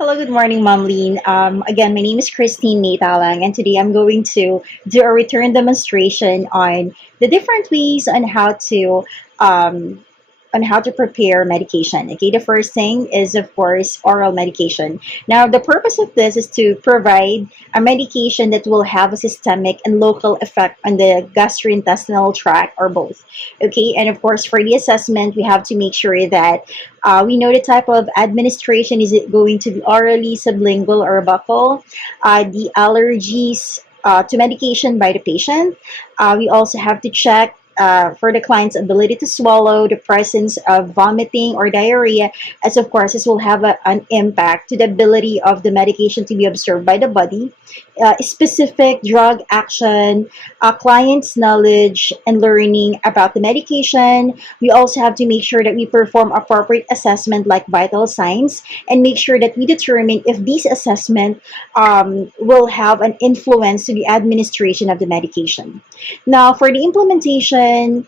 Hello, good morning, Mom Lean. Again, my name is Christine Natalang, and today I'm going to do a return demonstration on the different ways um, on how to prepare medication. Okay, the first thing is, of course, oral medication. Now, the purpose of this is to provide a medication that will have a systemic and local effect on the gastrointestinal tract or both. Okay, and of course, for the assessment, we have to make sure that we know the type of administration. Is it going to be orally, sublingual, or buccal? The allergies to medication by the patient. We also have to check for the client's ability to swallow, the presence of vomiting or diarrhea, as of course this will have an impact to the ability of the medication to be absorbed by the body. Specific drug action, client's knowledge and learning about the medication. We also have to make sure that we perform appropriate assessment like vital signs and make sure that we determine if these assessment will have an influence to the administration of the medication. Now, for the implementation,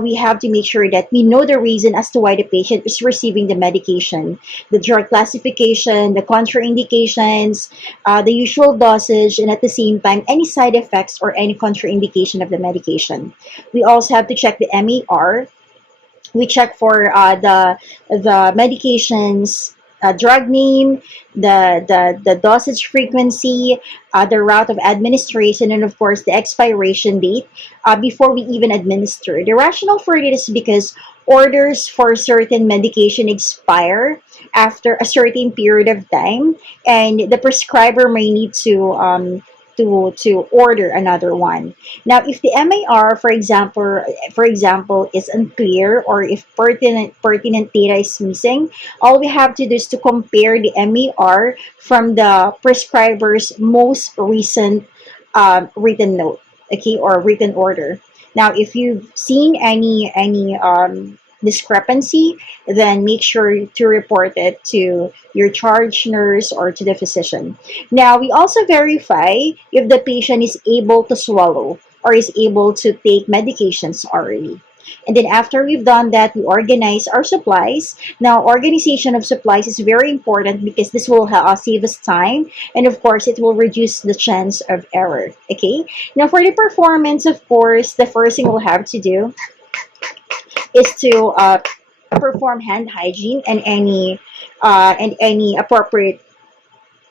we have to make sure that we know the reason as to why the patient is receiving the medication, the drug classification, the contraindications, the usual dosage, and at the same time, any side effects or any contraindication of the medication. We also have to check the MAR. We check for the medications drug name, the dosage frequency, the route of administration, and of course the expiration date before we even administer. The rationale for it is because orders for certain medication expire after a certain period of time, and the prescriber may need to order another one. Now, if the MAR, for example, is unclear or if pertinent data is missing, all we have to do is to compare the MAR from the prescriber's most recent written note, okay, or written order. Now, if you've seen any discrepancy, then make sure to report it to your charge nurse or to the physician. Now, we also verify if the patient is able to swallow or is able to take medications orally. And then after we've done that, we organize our supplies. Now, organization of supplies is very important because this will save us time, and of course, it will reduce the chance of error. Okay. Now, for the performance, of course, the first thing we'll have to do is to perform hand hygiene and any appropriate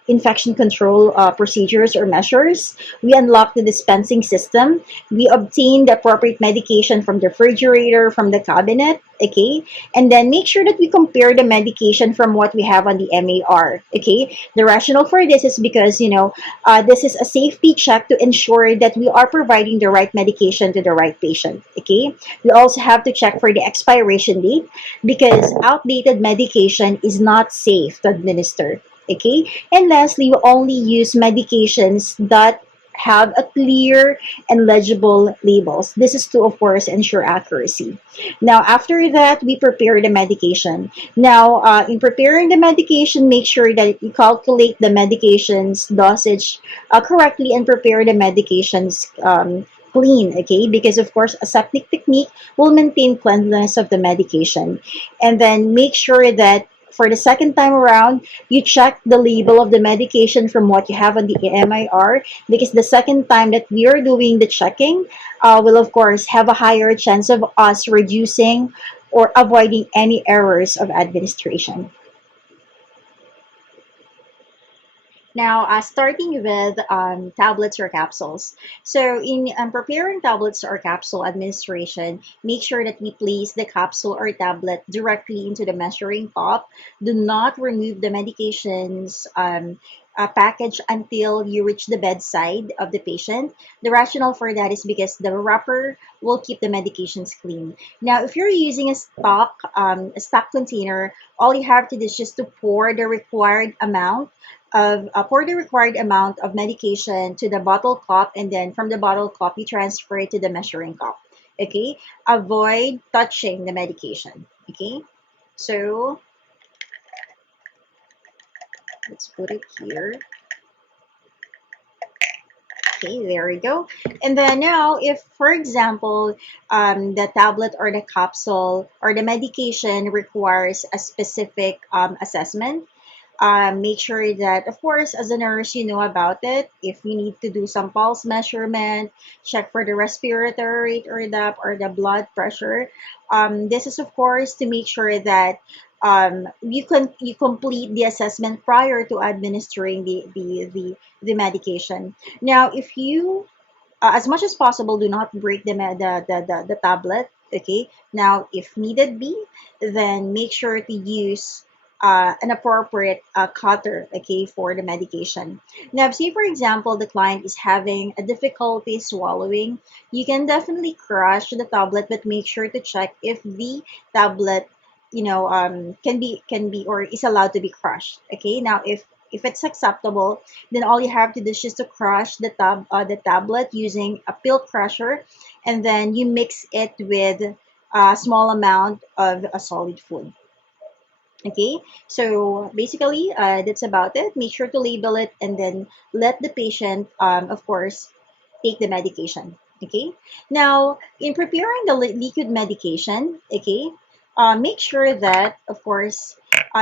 infection control procedures or measures. We unlock the dispensing system. We obtain the appropriate medication from the refrigerator, from the cabinet, okay? And then make sure that we compare the medication from what we have on the MAR, okay? The rationale for this is because, this is a safety check to ensure that we are providing the right medication to the right patient, okay? We also have to check for the expiration date because outdated medication is not safe to administer. Okay, and lastly, we only use medications that have a clear and legible labels. This is to, of course, ensure accuracy. Now, after that, we prepare the medication. Now, in preparing the medication, make sure that you calculate the medication's dosage correctly and prepare the medications clean, okay? Because, of course, aseptic technique will maintain cleanliness of the medication. And then make sure that for the second time around, you check the label of the medication from what you have on the MIR because the second time that we are doing the checking will, of course, have a higher chance of us reducing or avoiding any errors of administration. Now, starting with tablets or capsules. So, in preparing tablets or capsule administration, make sure that we place the capsule or tablet directly into the measuring cup. Do not remove the medications package until you reach the bedside of the patient. The rationale for that is because the wrapper will keep the medications clean. Now, if you're using a stock container, all you have to do is just to pour the required amount of medication to the bottle cup, and then from the bottle cup you transfer it to the measuring cup. Okay, avoid touching the medication. Okay, so let's put it here. Okay, there we go. And then now, if, for example, the tablet or the capsule or the medication requires a specific assessment, Make sure that, of course, as a nurse, you know about it. If you need to do some pulse measurement, check for the respiratory rate or the blood pressure. This is, of course, to make sure that you complete the assessment prior to administering the medication. Now, if you as much as possible, do not break the tablet. Okay. Now, if needed be, then make sure to use an appropriate cutter, okay, for the medication. Now, say for example, the client is having a difficulty swallowing, you can definitely crush the tablet, but make sure to check if the tablet, can be or is allowed to be crushed. Okay. Now, if it's acceptable, then all you have to do is just to crush the tablet using a pill crusher, and then you mix it with a small amount of a solid food. Okay, so basically, that's about it. Make sure to label it and then let the patient, of course, take the medication. Okay, now in preparing the liquid medication, okay, make sure that, of course,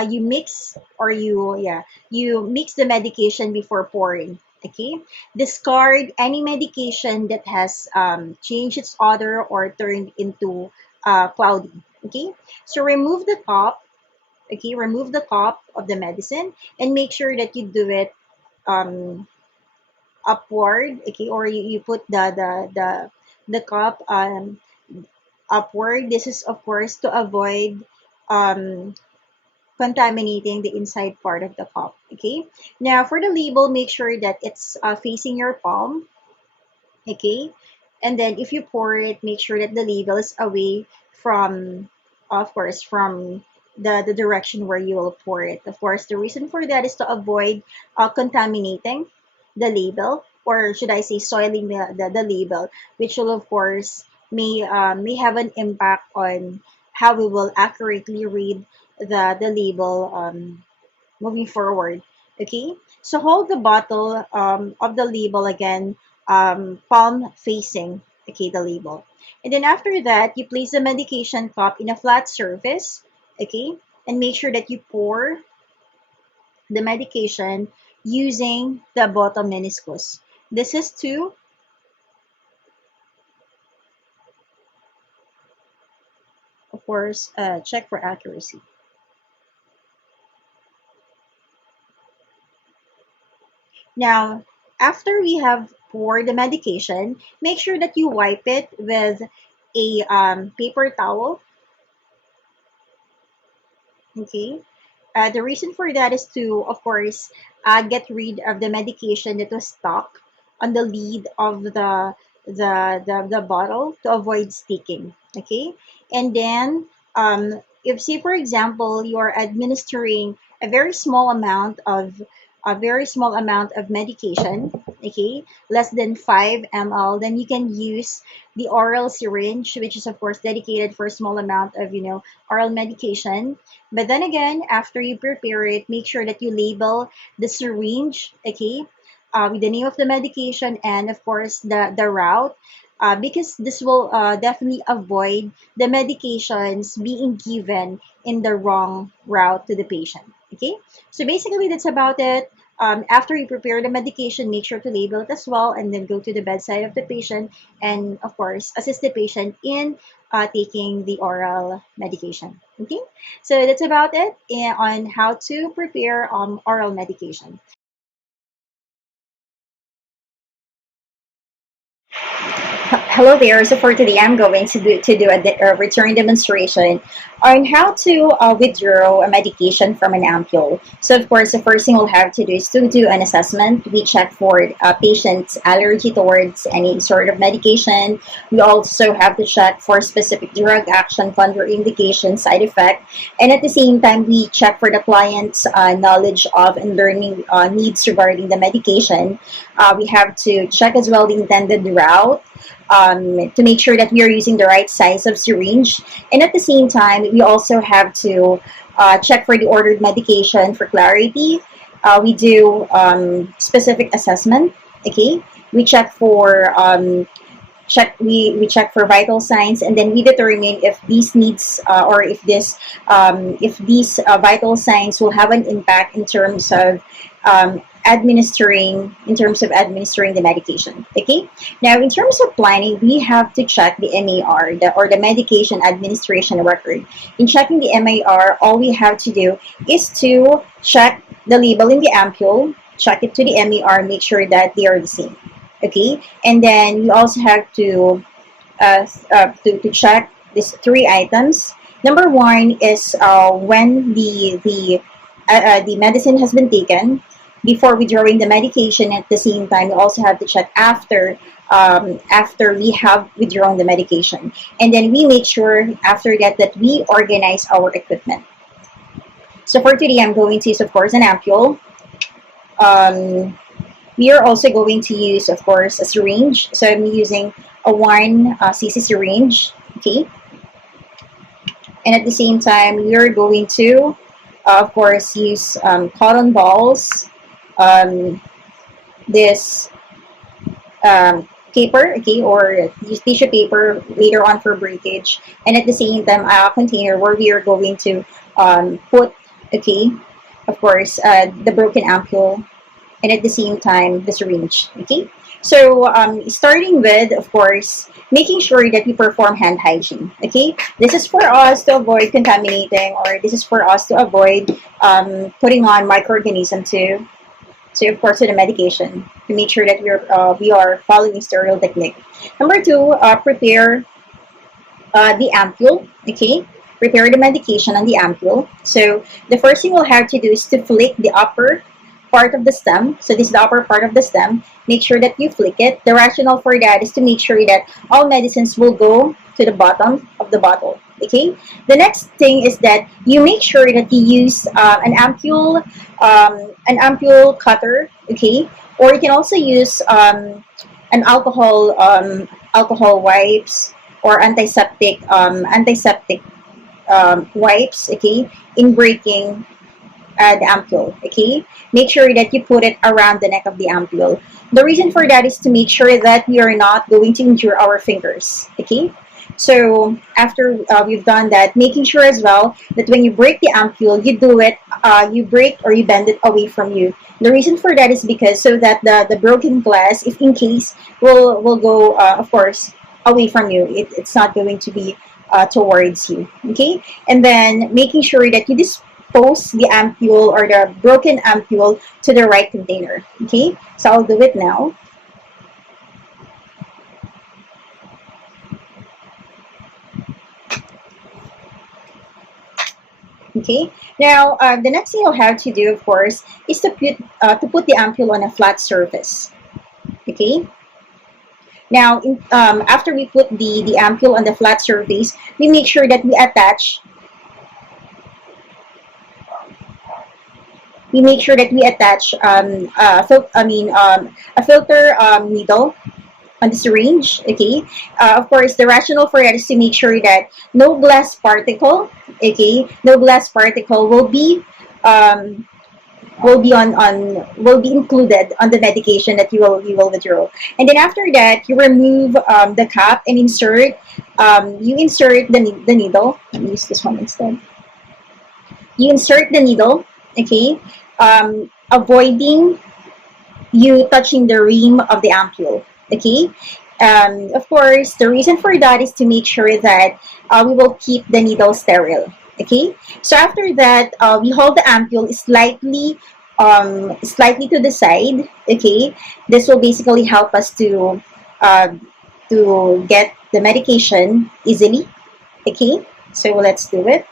you mix or you mix the medication before pouring. Okay, discard any medication that has changed its odor or turned into cloudy. Okay, so remove the top of the medicine and make sure that you do it um, upward. Okay, or you put the cup upward. This is, of course, to avoid um, contaminating the inside part of the cup. Okay, now for the label, make sure that it's facing your palm. Okay, and then if you pour it, make sure that the label is away from, of course, from the direction where you will pour it. Of course, the reason for that is to avoid contaminating the label, or should I say soiling the label, which will, of course, may have an impact on how we will accurately read the label moving forward. Okay, so hold the bottle of the label again, palm facing, okay, the label. And then after that, you place the medication cup in a flat surface, okay, and make sure that you pour the medication using the bottom meniscus. This is to, of course, check for accuracy. Now, after we have poured the medication, make sure that you wipe it with a paper towel. Okay. The reason for that is to, of course, get rid of the medication that was stuck on the lid of the bottle to avoid sticking. Okay. And then, if, say, for example, you are administering a very small amount of medication, okay, less than 5 ml, then you can use the oral syringe, which is, of course, dedicated for a small amount of, oral medication. But then again, after you prepare it, make sure that you label the syringe, okay, with the name of the medication and, of course, the route, because this will definitely avoid the medications being given in the wrong route to the patient. Okay, so basically that's about it. After you prepare the medication, make sure to label it as well, and then go to the bedside of the patient and, of course, assist the patient in taking the oral medication. Okay, so that's about it on how to prepare oral medication. Hello there. So for today, I'm going to do a return demonstration on how to withdraw a medication from an ampule. So of course, the first thing we'll have to do is to do an assessment. We check for patient's allergy towards any sort of medication. We also have to check for specific drug action, contraindication, side effect, and at the same time, we check for the client's knowledge of and learning needs regarding the medication. We have to check as well the intended route to make sure that we are using the right size of syringe. And at the same time, we also have to check for the ordered medication for clarity. We do specific assessment. Okay, we check for we check for vital signs, and then we determine if these needs or if these vital signs will have an impact in terms of administering the medication. Okay. Now, in terms of planning, we have to check the MAR, or the medication administration record. In checking the MAR, all we have to do is to check the label in the ampule, check it to the MAR, make sure that they are the same. Okay. And then you also have to check these three items. Number one is when the medicine has been taken. Before withdrawing the medication, at the same time, we also have to check after we have withdrawn the medication, and then we make sure after that we organize our equipment. So for today, I'm going to use, of course, an ampule. We are also going to use, of course, a syringe. So I'm using a 1 cc syringe. Okay. And at the same time, we are going to, of course, use cotton balls, this paper, okay, or use tissue paper later on for breakage, and at the same time, a container where we are going to put, okay, of course, the broken ampule, and at the same time, the syringe, okay. So starting with, of course, making sure that we perform hand hygiene, okay. This is for us to avoid contaminating, or this is for us to avoid putting on microorganism to, of course, to the medication, to make sure that we are following sterile technique. Number two, prepare the ampule, okay. Prepare the medication on the ampule. So the first thing we'll have to do is to flick the upper part of the stem. So this is the upper part of the stem. Make sure that you flick it. The rationale for that is to make sure that all medicines will go to the bottom of the bottle. Okay. The next thing is that you make sure that you use an ampule cutter. Okay. Or you can also use an alcohol wipes, or antiseptic wipes. Okay. In breaking the ampule, okay? Make sure that you put it around the neck of the ampule. The reason for that is to make sure that we are not going to injure our fingers, okay? So after we've done that, making sure as well that when you break the ampule, you break or you bend it away from you. The reason for that is because so that the broken glass, if in case, will go, of course, away from you. It's not going to be towards you, okay? And then making sure that you dispose the ampule or the broken ampule to the right container, okay? So I'll do it now. Okay. Now, the next thing you'll have to do, of course, is to put the ampule on a flat surface. Okay. Now, after we put the ampule on the flat surface, we make sure that we attach. We make sure that we attach a filter needle on the syringe. Okay. Of course, the rationale for that is to make sure that no glass particle, okay, no glass particle um, will be included on the medication that you will withdraw. And then after that, you remove the cap and you insert the needle. Let me use this one instead. You insert the needle, okay, avoiding you touching the rim of the ampule, okay. Of course, the reason for that is to make sure that we will keep the needle sterile, okay. So after that, we hold the ampule slightly to the side, okay. This will basically help us to get the medication easily, okay. So let's do it.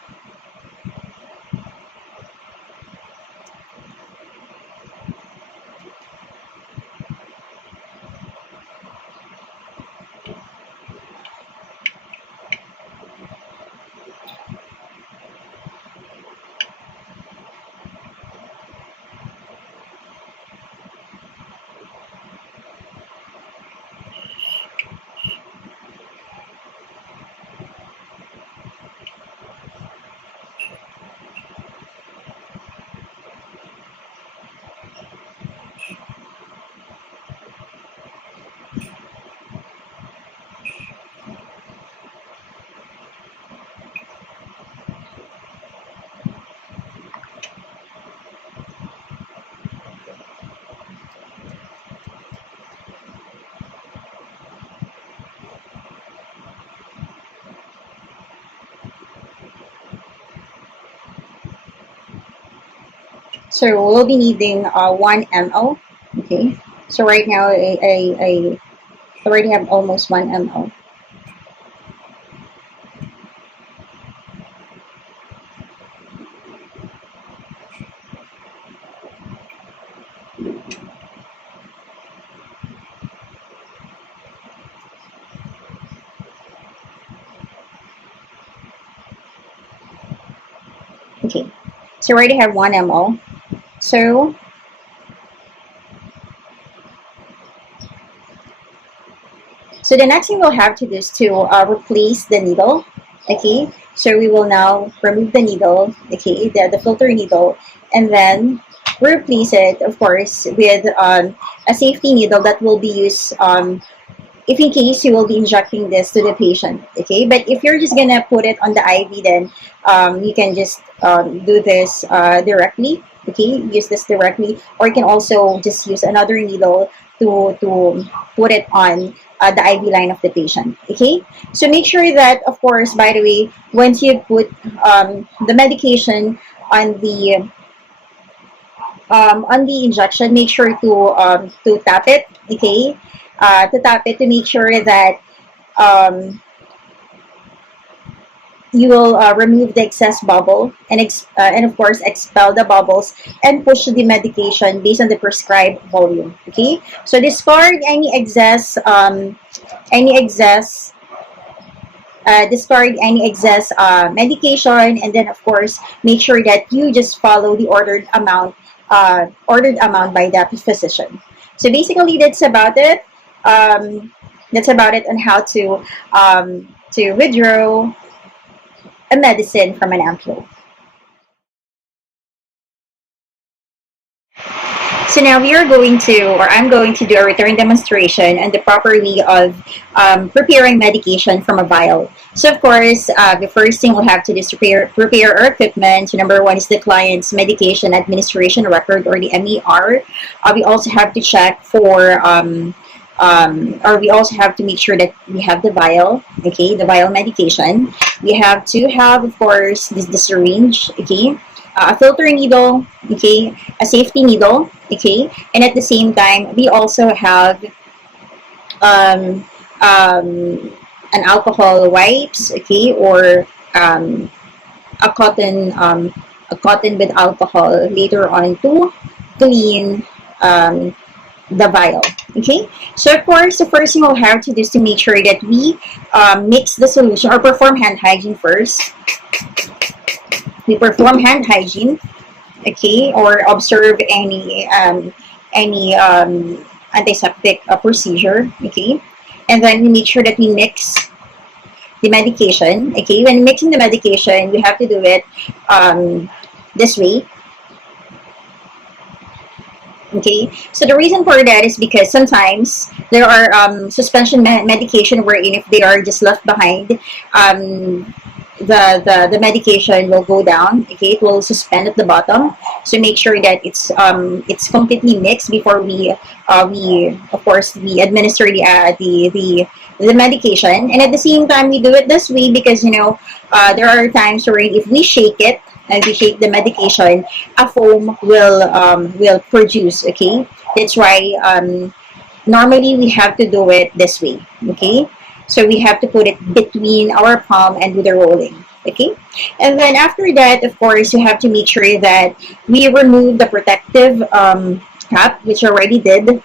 So we'll be needing 1 ml. Okay. So right now I already have almost 1 ml. Okay. So I already have 1 ml. So the next thing we'll have to do is to replace the needle. Okay. So we will now remove the needle. Okay, the filter needle, and then replace it, of course, with a safety needle that will be used if in case you will be injecting this to the patient. Okay, but if you're just gonna put it on the IV, then you can just do this directly. Okay, use this directly, or you can also just use another needle to put it on the IV line of the patient. Okay, so make sure that, of course, by the way, once you put the medication on the injection, make sure to tap it. Okay, to tap it to make sure that um, you will remove the excess bubble and of course expel the bubbles and push the medication based on the prescribed volume. Okay, so discard any excess medication, and then of course make sure that you just follow the ordered amount by the physician. So basically that's about it. That's about it on how to withdraw a medicine from an ampule. So now we are going to, or I'm going to do a return demonstration on the proper way of preparing medication from a vial. So of course, the first thing we'll have to do is prepare our equipment. So number one is the client's medication administration record, or the MER. We also have to check for, or we also have to make sure that we have the vial, okay, the vial medication. We have to have, of course, the syringe, okay, a filter needle, okay, a safety needle, okay, and at the same time, we also have um, um, an alcohol wipes, okay, or a cotton a cotton with alcohol later on to clean the vial. Okay, so of course, the first thing we'll have to do is to make sure that we mix the solution or perform hand hygiene first. We perform hand hygiene, okay, or observe any antiseptic procedure, okay, and then we make sure that we mix the medication. Okay, when mixing the medication, we have to do it this way. Okay, so the reason for that is because sometimes there are suspension medication wherein if they are just left behind, the medication will go down. Okay, it will suspend at the bottom. So make sure that it's completely mixed before we of course we administer the medication. And at the same time, we do it this way because there are times where if we shake it and we shake the medication, a foam will produce. Okay, that's why normally we have to do it this way. Okay, so we have to put it between our palm and do the rolling. Okay, and then after that, of course, you have to make sure that we remove the protective cap, which already did.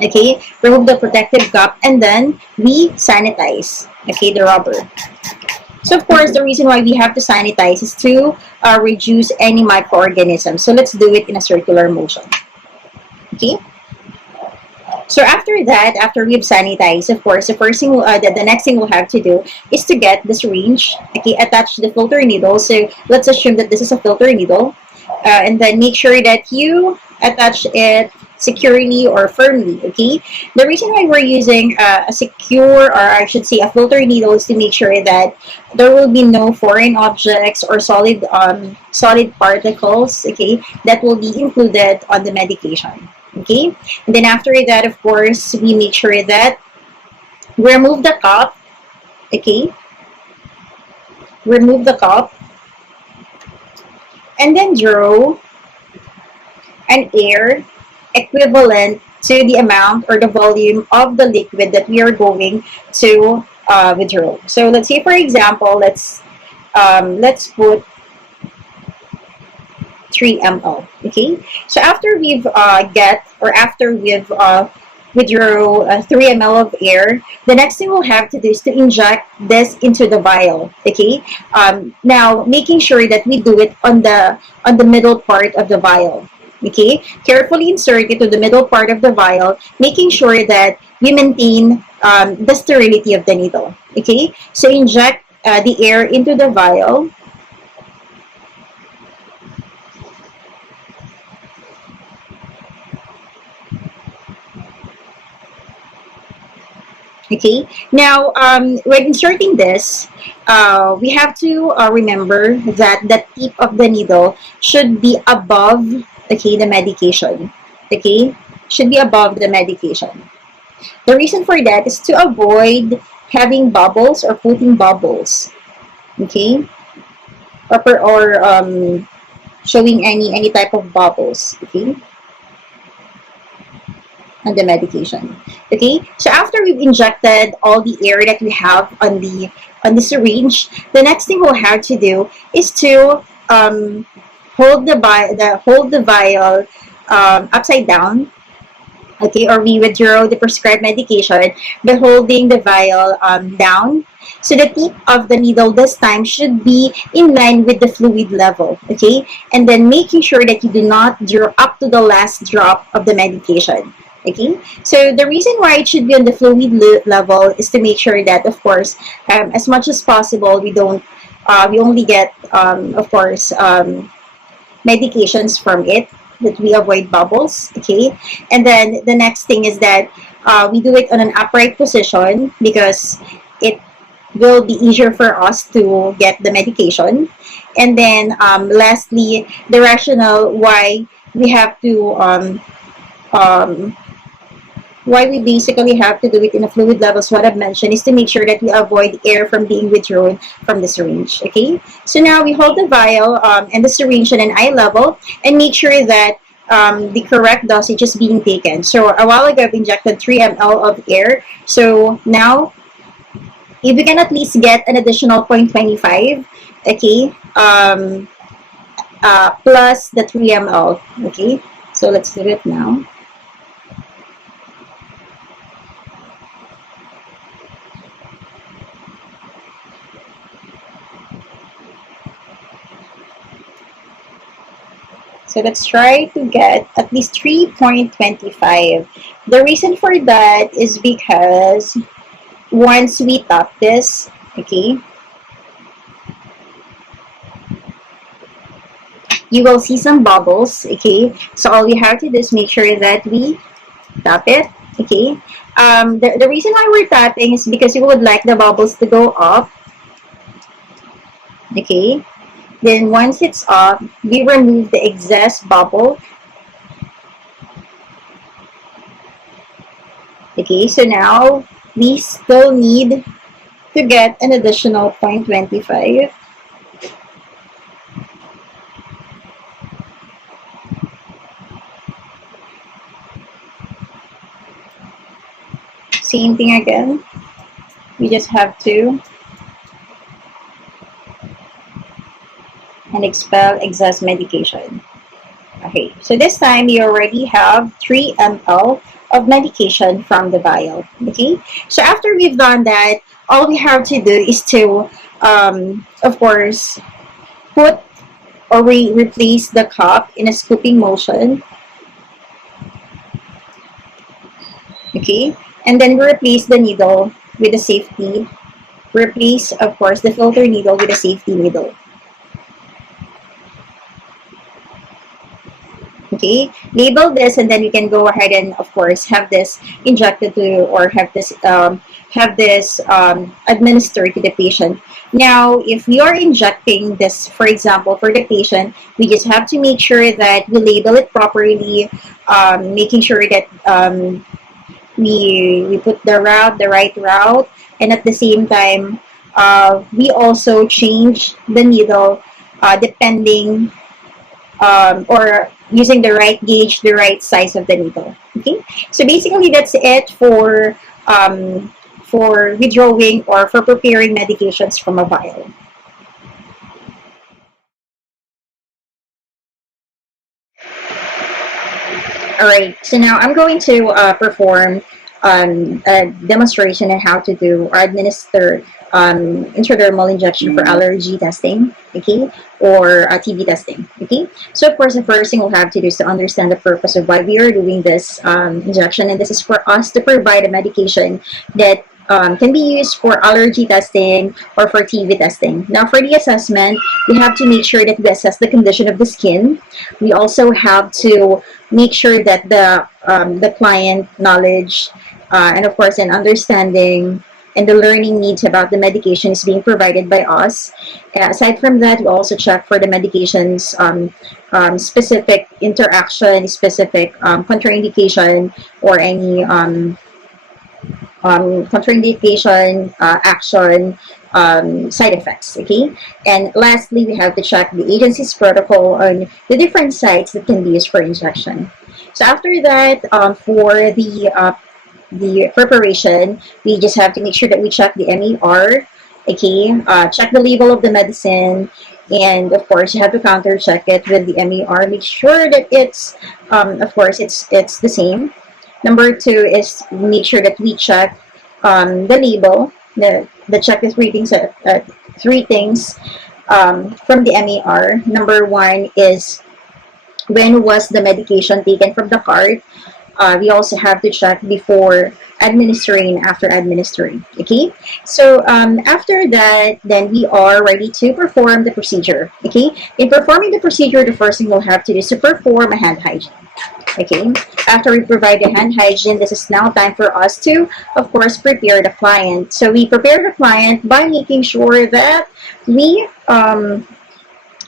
Okay, remove the protective cap, and then we sanitize. Okay, the rubber. So of course, the reason why we have to sanitize is to reduce any microorganisms. So let's do it in a circular motion. Okay. So after that, after we've sanitized, of course, the first thing, the next thing we'll have to do is to get the syringe. Okay, attach the filter needle. So let's assume that this is a filter needle, and then make sure that you attach it securely or firmly. Okay, the reason why we're using a secure, or I should say a filter needle, is to make sure that there will be no foreign objects or solid particles, okay, that will be included on the medication. Okay, and then after that, of course, we make sure that we remove the cup. Okay, remove the cup, and then draw an air equivalent to the amount or the volume of the liquid that we are going to withdraw. So let's say, for example, let's put 3 ml. Okay, so after we've after we've withdraw 3 ml of air, the next thing we'll have to do is to inject this into the vial. Okay, now making sure that we do it on the middle part of the vial. Okay, carefully insert it to the middle part of the vial, making sure that we maintain the sterility of the needle. Okay, so inject the air into the vial. Okay, now when inserting this, we have to remember that the tip of the needle should be above, okay, the medication. Okay, should be above the medication. The reason for that is to avoid having bubbles or putting bubbles. Okay, or showing any type of bubbles. Okay, on the medication. Okay, so after we've injected all the air that we have on the syringe, the next thing we'll have to do is to hold the vial upside down. Okay, or we withdraw the prescribed medication by holding the vial down. So the tip of the needle this time should be in line with the fluid level. Okay, and then making sure that you do not draw up to the last drop of the medication. Okay, so the reason why it should be on the fluid level is to make sure that, of course, as much as possible, we only get, of course, medications from it, that we avoid bubbles. Okay, and then the next thing is that we do it on an upright position because it will be easier for us to get the medication. And then lastly, the rationale we have to um, why we basically have to do it in a fluid level, so what I've mentioned, is to make sure that we avoid air from being withdrawn from the syringe. Okay, so now we hold the vial and the syringe at an eye level and make sure that the correct dosage is being taken. So a while ago I've injected 3 ml of air, so now if we can at least get an additional 0.25, okay, plus the 3 ml. Okay, so let's do it now. So let's try to get at least 3.25. The reason for that is because once we tap this, okay, you will see some bubbles. Okay, so all we have to do is make sure that we tap it. Okay, the reason why we're tapping is because we would like the bubbles to go up. Okay, then once it's up, we remove the excess bubble. Okay, so now we still need to get an additional 0.25. Same thing again. We just have to and expel excess medication. Okay, so this time you already have 3 ml of medication from the vial. Okay, so after we've done that, all we have to do is to, of course, put or replace the cup in a scooping motion. Okay, and then we replace the needle with a safety. Replace, of course, the filter needle with a safety needle. Okay, label this, and then you can go ahead and, of course, have this injected to, or have this administered to the patient. Now, if you're injecting this, for example, for the patient, we just have to make sure that we label it properly, making sure that we put the right route, and at the same time, we also change the needle depending or using the right gauge, the right size of the needle. Okay, so basically that's it for withdrawing or for preparing medications from a vial. All right, so now I'm going to perform a demonstration on how to do or administer intradermal injection for allergy testing, okay, or TB testing, okay. So of course, the first thing we'll have to do is to understand the purpose of why we are doing this injection, and this is for us to provide a medication that can be used for allergy testing or for TB testing. Now, for the assessment, we have to make sure that we assess the condition of the skin. We also have to make sure that the client knowledge and of course an understanding and the learning needs about the medication is being provided by us. Aside from that, we also check for the medication's specific interaction, specific contraindication, or any contraindication, action, side effects. Okay, and lastly, we have to check the agency's protocol on the different sites that can be used for injection. So after that, for the preparation, we just have to make sure that we check the MER. Okay, check the label of the medicine, and of course, you have to counter check it with the MER. Make sure that it's, of course, it's the same. Number two is make sure that we check the label, the checklist ratings, three things from the MER. Number one is when was the medication taken from the cart. We also have to check before administering and after administering. Okay, so after that, then we are ready to perform the procedure. Okay, in performing the procedure, the first thing we'll have to do is to perform a hand hygiene. Okay, after we provide the hand hygiene, this is now time for us to, of course, prepare the client. So we prepare the client by making sure that we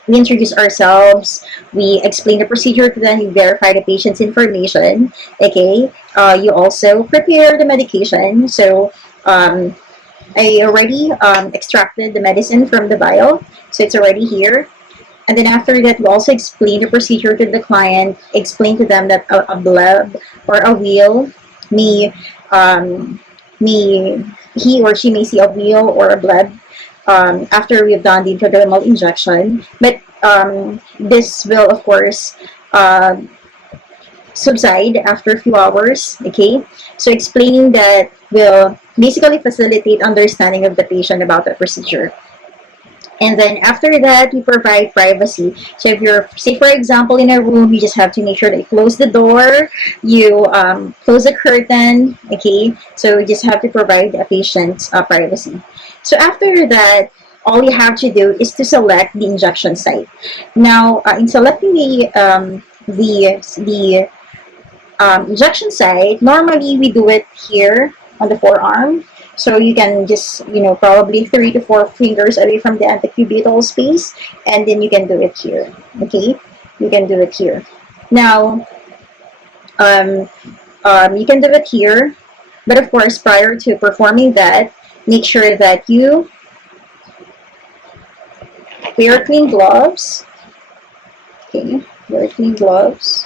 introduce ourselves, we explain the procedure to them, you verify the patient's information. Okay, you also prepare the medication. So I already extracted the medicine from the vial, so it's already here. And then after that, we also explain the procedure to the client, explain to them that a bleb or a wheal may he or she may see a wheal or a bleb after we've done the intradermal injection. But this will, of course, subside after a few hours. Okay, so explaining that will basically facilitate understanding of the patient about the procedure. And then after that, we provide privacy. So if you're, say for example, in a room, you just have to make sure that you close the door, you close the curtain, okay? So you just have to provide a patient's privacy. So after that, all you have to do is to select the injection site. Now, in selecting the injection site, normally we do it here on the forearm. So you can just, probably 3 to 4 fingers away from the antecubital space, and then you can do it here. Okay, you can do it here. Now, you can do it here, but of course, prior to performing that, make sure that you wear clean gloves. Okay, wear clean gloves.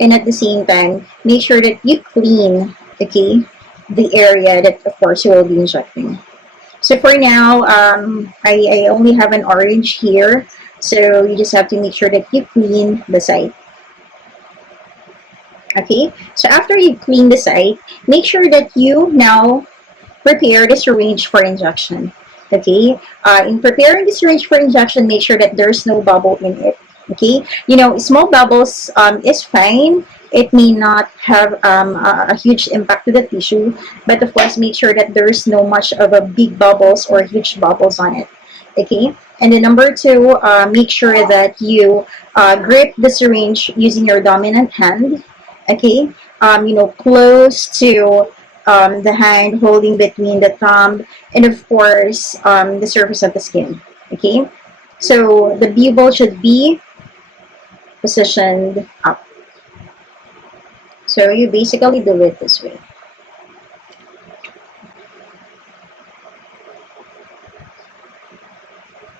And at the same time, make sure that you clean, okay, the area that, of course, you will be injecting. So for now, I only have an orange here, so you just have to make sure that you clean the site. Okay, so after you clean the site, make sure that you now prepare the syringe for injection. Okay, in preparing the syringe for injection, make sure that there's no bubble in it. Okay, small bubbles is fine. It may not have a huge impact to the tissue, but of course, make sure that there's no much of a big bubbles or huge bubbles on it. Okay, and then number two, make sure that you grip the syringe using your dominant hand. Okay, close to the hand, holding between the thumb and of course the surface of the skin. Okay, so the bevel should be positioned up. So you basically do it this way.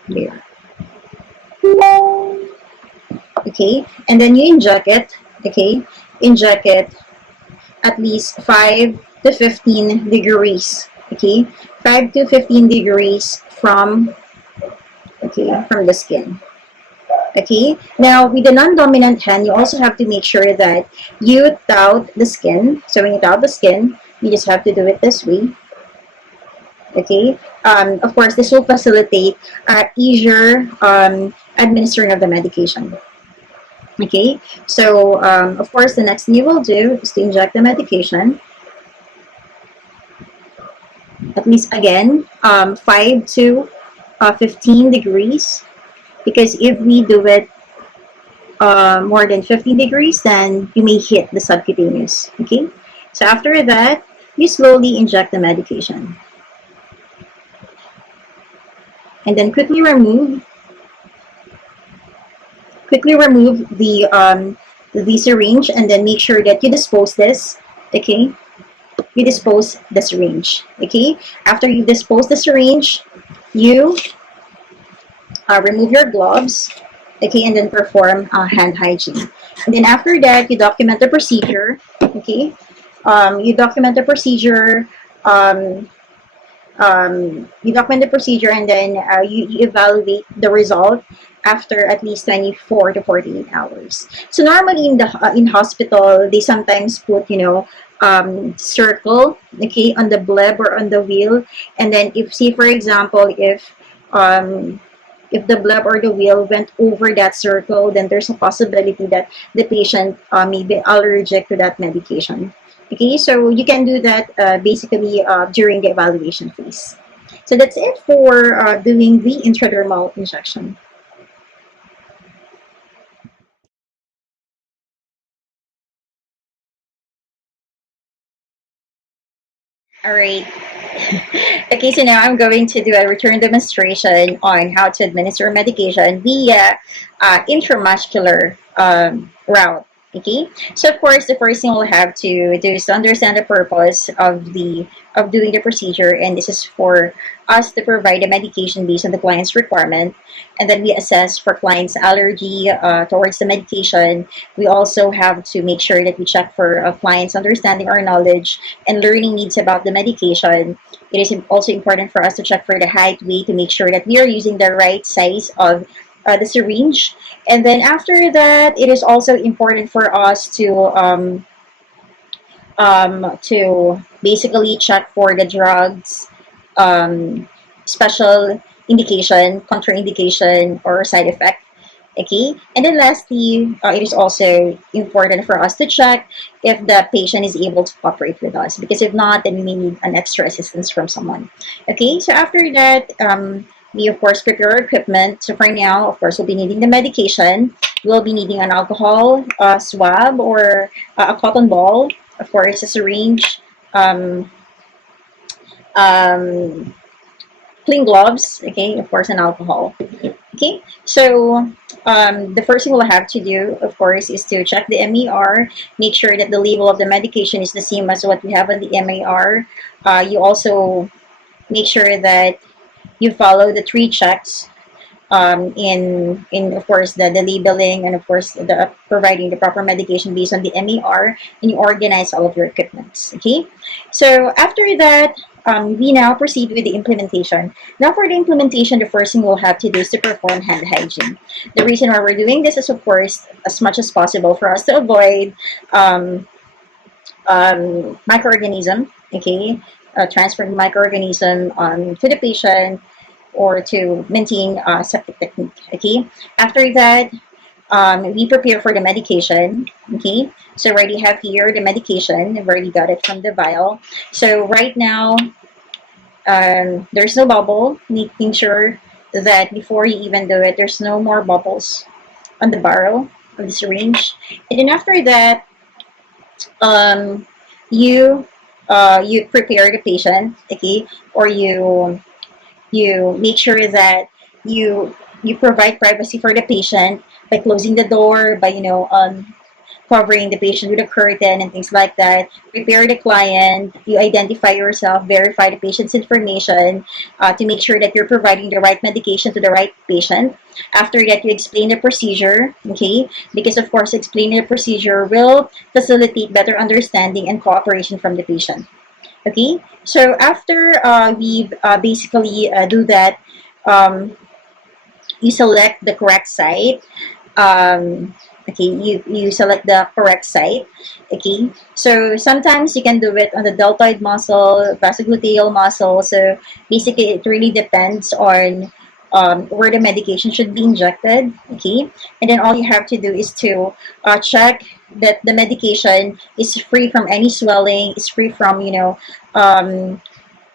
There. Okay, and then you inject it. Okay, inject it at least 5 to 15 degrees. Okay, 5 to 15 degrees from, okay, from the skin. Okay, now with the non-dominant hand, you also have to make sure that you tout the skin. So when you tout the skin, you just have to do it this way. Okay, of course, this will facilitate easier administering of the medication. Okay, so of course, the next thing you will do is to inject the medication, at least again 5 to 15 degrees, because if we do it more than 15 degrees, then you may hit the subcutaneous. Okay, so after that, you slowly inject the medication and then quickly remove the syringe, and then make sure that you dispose this. Okay, you dispose the syringe. Okay, after you dispose the syringe, you remove your gloves. Okay, and then perform hand hygiene. And then after that, you document the procedure. Okay, you document the procedure. Um, you document the procedure, and then you evaluate the result after at least 24 to 48 hours. So normally in hospital, they sometimes put, circle, okay, on the bleb or on the wheel, and then if, say for example, if the bleb or the wheel went over that circle, then there's a possibility that the patient may be allergic to that medication. Okay, so you can do that basically during the evaluation phase. So that's it for doing the intradermal injection. All right. Okay, so now I'm going to do a return demonstration on how to administer medication via intramuscular route. Okay, so of course, the first thing we'll have to do is to understand the purpose of doing the procedure, and this is for us to provide the medication based on the client's requirement, and then we assess for client's allergy towards the medication. We also have to make sure that we check for a client's understanding or knowledge and learning needs about the medication. It is also important for us to check for the height, weight, to make sure that we are using the right size of the syringe. And then after that, it is also important for us to basically check for the drugs, special indication, contraindication, or side effect. Okay, and then lastly, it is also important for us to check if the patient is able to cooperate with us, because if not, then we may need an extra assistance from someone. Okay, so after that, we of course prepare our equipment. So for now, of course, we'll be needing the medication. We'll be needing an alcohol swab or a cotton ball, of course, a syringe, um, um, clean gloves, okay, of course, and alcohol. Okay, so the first thing we'll have to do, of course, is to check the MAR, make sure that the label of the medication is the same as what we have on the MAR. You also make sure that you follow the three checks in of course the labeling, and of course the providing the proper medication based on the MAR, and you organize all of your equipments. Okay, so after that, we now proceed with the implementation. Now for the implementation, the first thing we'll have to do is to perform hand hygiene. The reason why we're doing this is, of course, as much as possible for us to avoid microorganism, okay, transferring microorganism to the patient, or to maintain septic technique. Okay, after that, we prepare for the medication. Okay, so I already have here the medication. I've already got it from the vial. So right now, there's no bubble, making sure that before you even do it, there's no more bubbles on the barrel of the syringe. And then after that, um, you you prepare the patient, okay, or you make sure that you provide privacy for the patient by closing the door, by covering the patient with a curtain and things like that. Prepare the client, you identify yourself, verify the patient's information to make sure that you're providing the right medication to the right patient. After that, you explain the procedure, okay? Because of course, explaining the procedure will facilitate better understanding and cooperation from the patient. Okay, so after we basically do that, um, you select the correct site. Okay, you select the correct site. Okay, so sometimes you can do it on the deltoid muscle, vasogluteal muscle. So basically, it really depends on where the medication should be injected. Okay, and then all you have to do is to check that the medication is free from any swelling, is free from um,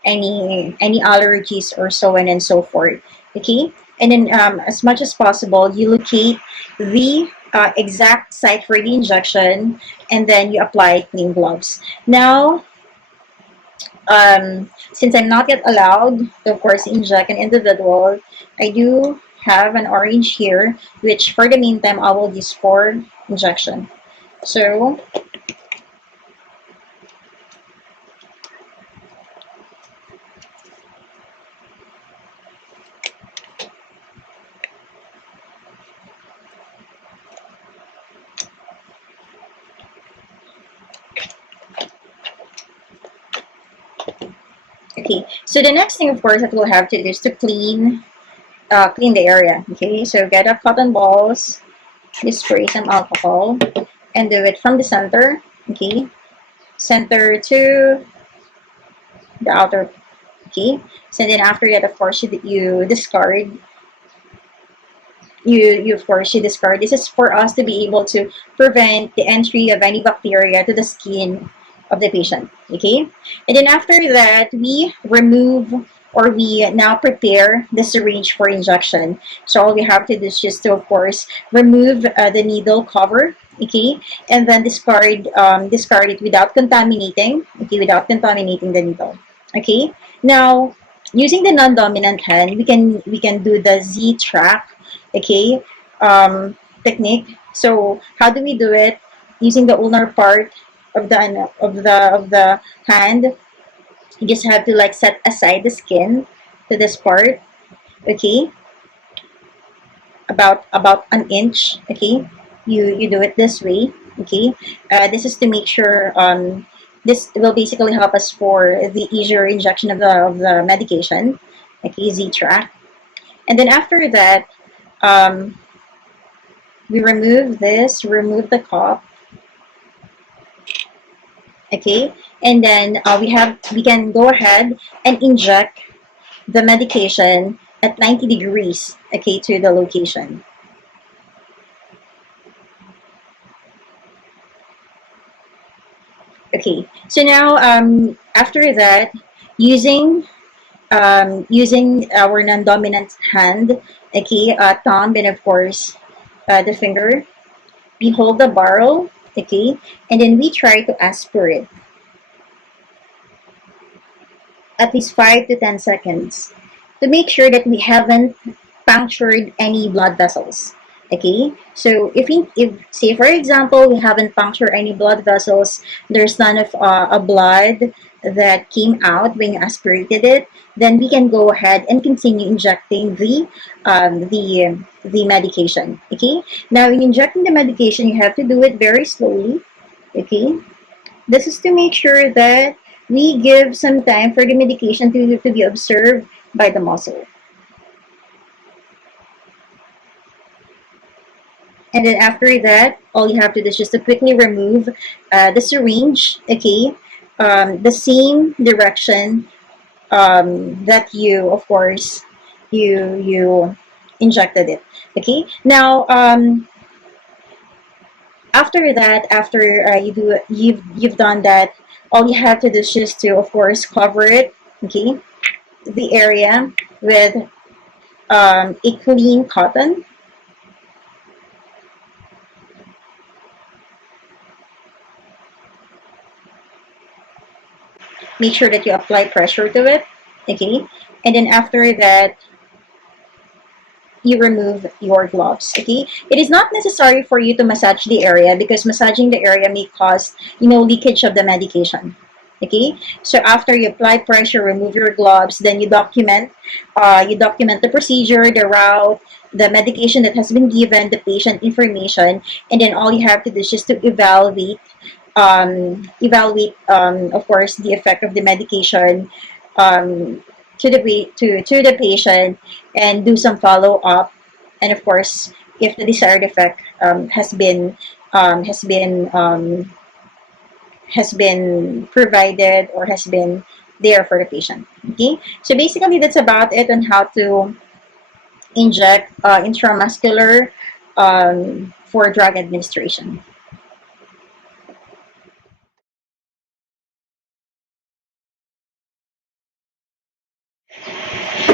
any allergies or so on and so forth. Okay, and then as much as possible, you locate the exact site for the injection, and then you apply clean gloves. Now, since I'm not yet allowed to, of course, inject an individual, I do have an orange here, which for the meantime I will use for injection. So okay, so the next thing, of course, that we'll have to do is to clean the area. Okay, so get up cotton balls, spray some alcohol, and do it from the center. Okay, center to the outer. Okay, so then after that, of course, you discard. You of course you discard. This is for us to be able to prevent the entry of any bacteria to the skin of the patient. Okay, and then after that, we remove, or we now prepare the syringe for injection. So all we have to do is just to, of course, remove the needle cover. Okay, and then discard it without contaminating. Okay, without contaminating the needle. Okay, now using the non-dominant hand, we can do the Z track, okay, technique. So how do we do it? Using the ulnar part of the hand, you just have to like set aside the skin to this part, okay, about an inch, okay. You do it this way, okay. This is to make sure this will basically help us for the easier injection of the medication, okay, Z track. And then after that, um, we remove the cup, okay, and then we can go ahead and inject the medication at 90 degrees, okay, to the location. Okay, so now after that, using using our non-dominant hand, okay, thumb, and of course the finger, we hold the barrel, okay, and then we try to aspirate at least 5 to 10 seconds to make sure that we haven't punctured any blood vessels. Okay, so if say for example we haven't punctured any blood vessels, there's none of a blood that came out when you aspirated it, then we can go ahead and continue injecting the medication. Okay, now in injecting the medication, you have to do it very slowly. Okay, this is to make sure that we give some time for the medication to be observed by the muscle. And then after that, all you have to do is just to quickly remove the syringe, okay, the same direction that you, of course, you injected it. Okay. Now, after that, after you've done that, all you have to do is just to, of course, cover it, okay, the area with a clean cotton. Make sure that you apply pressure to it, okay, and then after that, you remove your gloves. Okay, it is not necessary for you to massage the area, because massaging the area may cause, leakage of the medication. Okay, so after you apply pressure, remove your gloves, then you document the procedure, the route, the medication that has been given, the patient information, and then all you have to do is just to evaluate, of course, the effect of the medication, um, to the patient, and do some follow up. And of course, if the desired effect um, has been um, has been provided, or has been there for the patient. Okay, so basically that's about it on how to inject intramuscular for drug administration.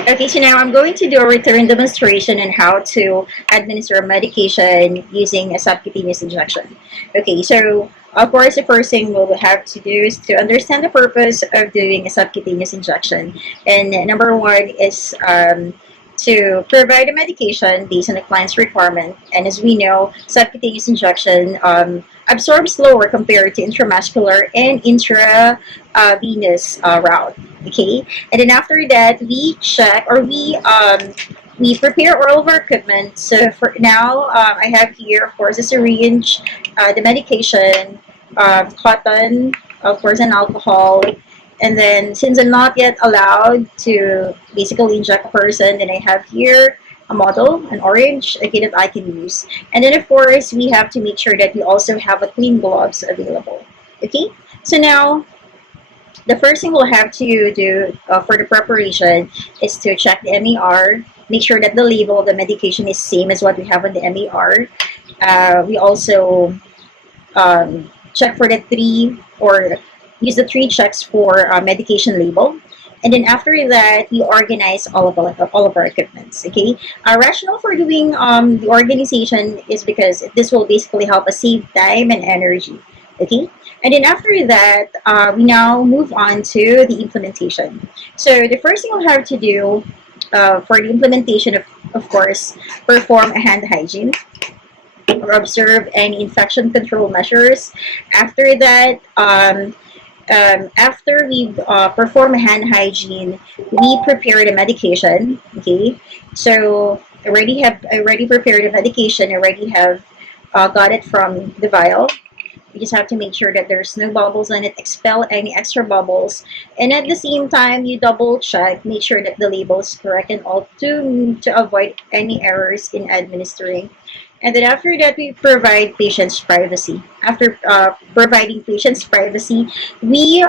Okay, so now I'm going to do a return demonstration on how to administer medication using a subcutaneous injection. Okay, so of course, the first thing we'll have to do is to understand the purpose of doing a subcutaneous injection. And number one is to provide a medication based on the client's requirement. And as we know, subcutaneous injection absorbs slower compared to intramuscular and intravenous route. Okay, and then after that, we check, or we prepare all of our equipment. So for now, I have here, of course, a syringe, the medication, cotton, of course, and alcohol. And then, since I'm not yet allowed to basically inject a person, then I have here a model, an orange, okay, that I can use. And then, of course, we have to make sure that we also have a clean gloves available. Okay, so now the first thing we'll have to do for the preparation is to check the MER, make sure that the label of the medication is same as what we have on the MER. We also check for the three, or use the three checks for medication label. And then after that, we organize all of our equipments. Okay, our rationale for doing the organization is because this will basically help us save time and energy. Okay, and then after that, we now move on to the implementation. So the first thing we'll have to do for the implementation, of course, perform a hand hygiene, or observe any infection control measures. After that, after we perform a hand hygiene, we prepare the medication. Okay, so I already prepared the medication. I already have got it from the vial. You just have to make sure that there's no bubbles on it, expel any extra bubbles, and at the same time, you double check, make sure that the label is correct, and all to avoid any errors in administering. And then after that, we provide patients privacy. After providing patients privacy, we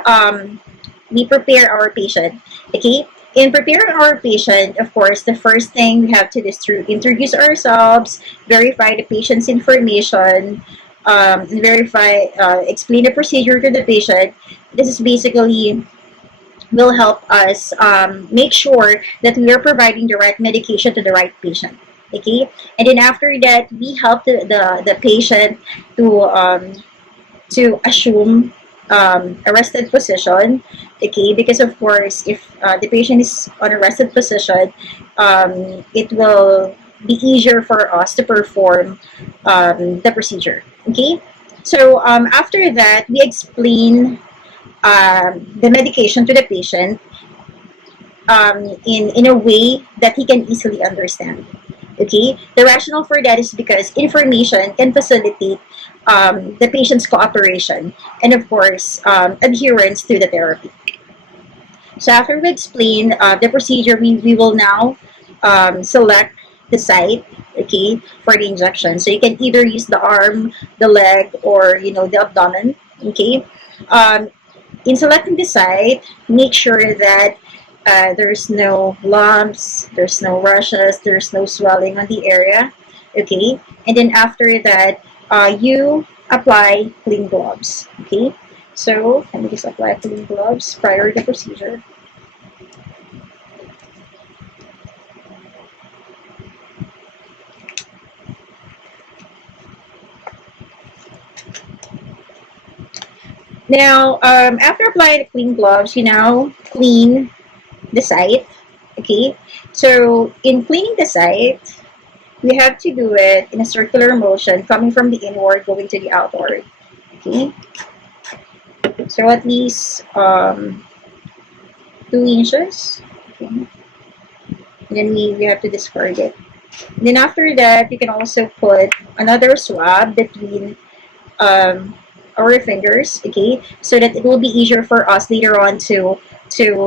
prepare our patient. Okay. In preparing our patient, of course, the first thing we have to do is to introduce ourselves, verify the patient's information, explain the procedure to the patient. This is basically will help us make sure that we are providing the right medication to the right patient. Okay, and then after that, we help the patient to assume a rested position. Okay, because of course, if the patient is on a rested position, it will be easier for us to perform the procedure. Okay, so after that, we explain the medication to the patient in a way that he can easily understand. Okay, the rationale for that is because information can facilitate the patient's cooperation, and of course adherence to the therapy. So after we explain the procedure, we will now select the site, okay, for the injection. So you can either use the arm, the leg, or the abdomen. Okay, um, in selecting the site, make sure that there's no lumps, there's no rashes, there's no swelling on the area. Okay, and then after that, you apply clean gloves. Okay, so let me just apply clean gloves prior to the procedure. Now, after applying the clean gloves, you now clean the site. Okay, so in cleaning the site, we have to do it in a circular motion, coming from the inward, going to the outward. Okay, so at least 2 inches. Okay, and then we have to discard it. And then after that, you can also put another swab between um, our fingers, okay, so that it will be easier for us later on to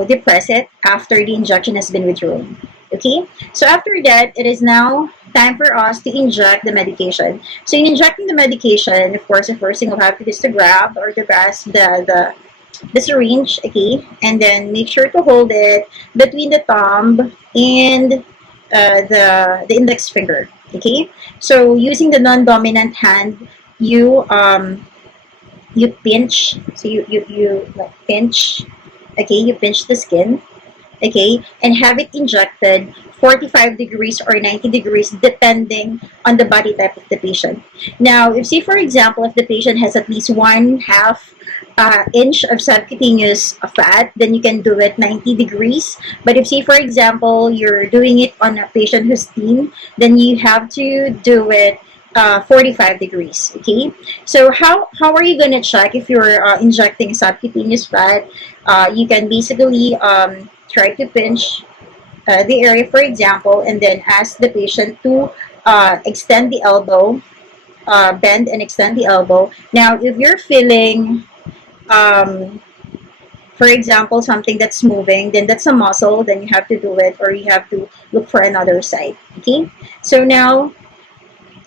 depress it after the injection has been withdrawn. Okay, so after that, it is now time for us to inject the medication. So in injecting the medication, of course, the first thing we'll have to do is to grab or to grasp the syringe, okay, and then make sure to hold it between the thumb and the index finger, okay. So using the non-dominant hand, you you pinch, so you like pinch, okay, you pinch the skin, okay, and have it injected 45 degrees or 90 degrees depending on the body type of the patient. Now, if say for example, if the patient has at least 1/2 inch of subcutaneous fat, then you can do it 90 degrees. But if say for example, you're doing it on a patient who's thin, then you have to do it 45 degrees. Okay, so how are you going to check if you're injecting subcutaneous fat? You can basically try to pinch the area, for example, and then ask the patient to extend the elbow, bend and extend the elbow. Now, if you're feeling, um, for example, something that's moving, then that's a muscle, then you have to do it, or you have to look for another side. Okay, so now,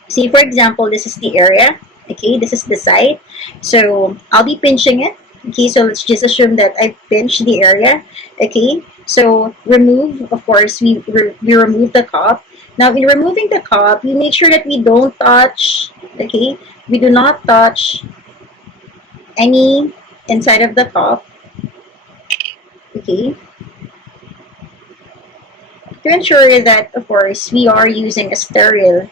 see, for example, this is the area. Okay, this is the side. So I'll be pinching it. Okay, so let's just assume that I pinch the area. Okay, so remove, of course, we remove the cup. Now, in removing the cup, we make sure that we don't touch, okay, we do not touch any inside of the cup, okay, to ensure that, of course, we are using a sterile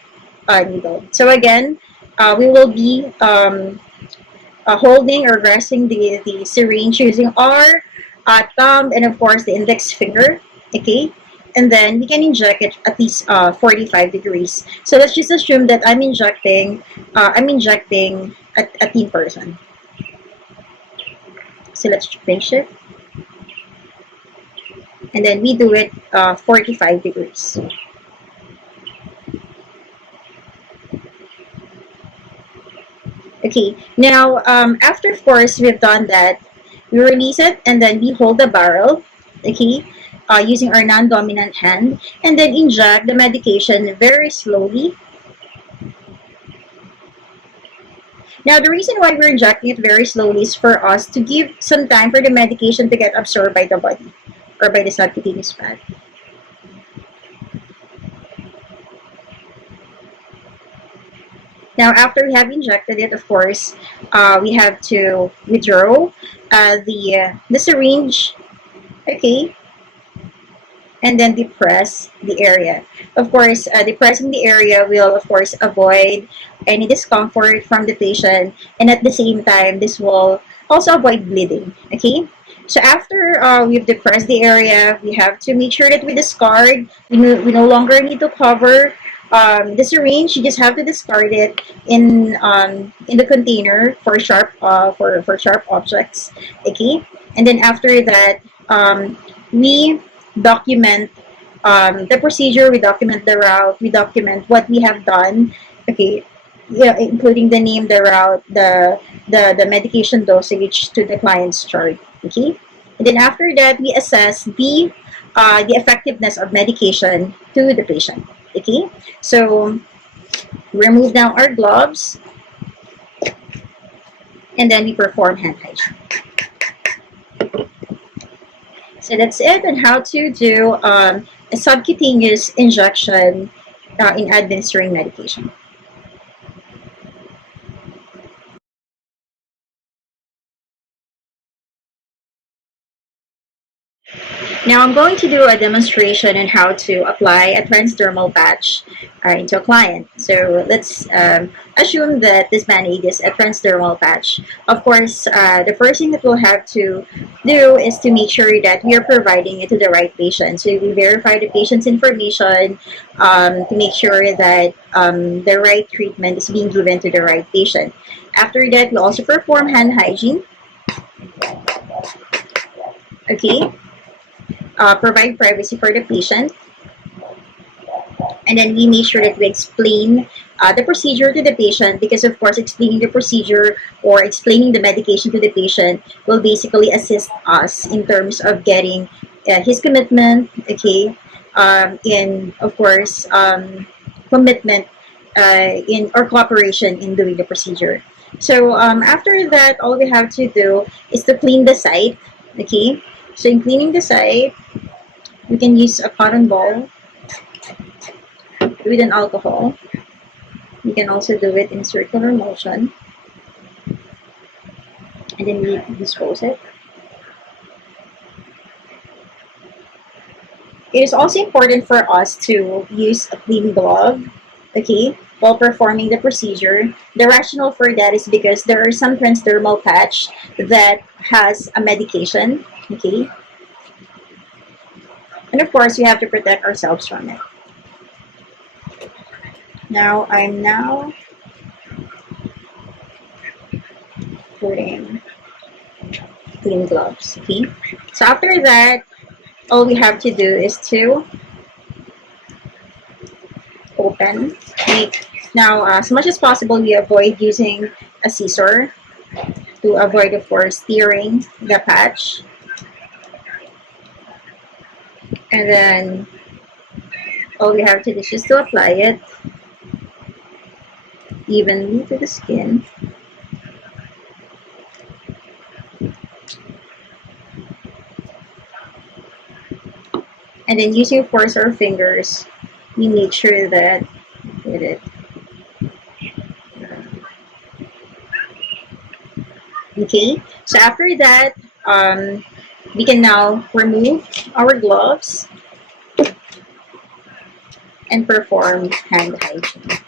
needle. So again, we will be holding or grasping the syringe using our thumb and of course the index finger, okay, and then we can inject it at least 45 degrees. So let's just assume that I'm injecting a thin person. So let's pinch it, and then we do it 45 degrees. Okay, now after of course we've done that, we release it and then we hold the barrel, okay, using our non-dominant hand, and then inject the medication very slowly. Now, the reason why we're injecting it very slowly is for us to give some time for the medication to get absorbed by the body or by the subcutaneous fat. Now, after we have injected it, of course, we have to withdraw the syringe, okay, and then depress the area. Of course, depressing the area will, of course, avoid any discomfort from the patient, and at the same time, this will also avoid bleeding. Okay. So after we've depressed the area, we have to make sure that we discard. We no longer need to cover the syringe. You just have to discard it in the container for sharp for sharp objects. Okay. And then after that, we document the procedure, we document the route, we document what we have done, okay, yeah, including the name, the route, the medication dosage to the client's chart, okay. And then after that, we assess the effectiveness of medication to the patient, okay. So remove now our gloves, and then we perform hand hygiene. So that's it on how to do a subcutaneous injection in administering medication. Now I'm going to do a demonstration on how to apply a transdermal patch into a client. So let's assume that this band-aid is a transdermal patch. Of course, the first thing that we'll have to do is to make sure that we are providing it to the right patient. So we verify the patient's information to make sure that the right treatment is being given to the right patient. After that, we also perform hand hygiene. Okay, provide privacy for the patient, and then we make sure that we explain the procedure to the patient, because of course explaining the procedure or explaining the medication to the patient will basically assist us in terms of getting his commitment, okay, in of course commitment in or cooperation in doing the procedure. So after that, all we have to do is to clean the site, okay. So in cleaning the site, we can use a cotton ball with an alcohol. You can also do it in circular motion, and then we dispose it. It is also important for us to use a clean glove, okay, while performing the procedure. The rationale for that is because there are some transdermal patch that has a medication, okay, and of course we have to protect ourselves from it. Now I'm putting clean gloves, okay. So after that, all we have to do is to open. Now, as much as possible, we avoid using a scissor to avoid, of course, tearing the patch. And then all we have to do is just to apply it evenly to the skin. And then using, of course, our fingers, we make sure that with it. Okay, so after that, we can now remove our gloves and perform hand hygiene.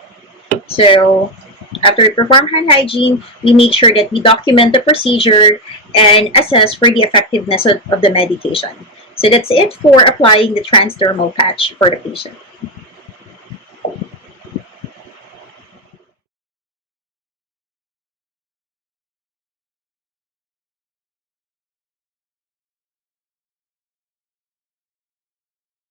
So after we perform hand hygiene, we make sure that we document the procedure and assess for the effectiveness of the medication. So that's it for applying the transdermal patch for the patient.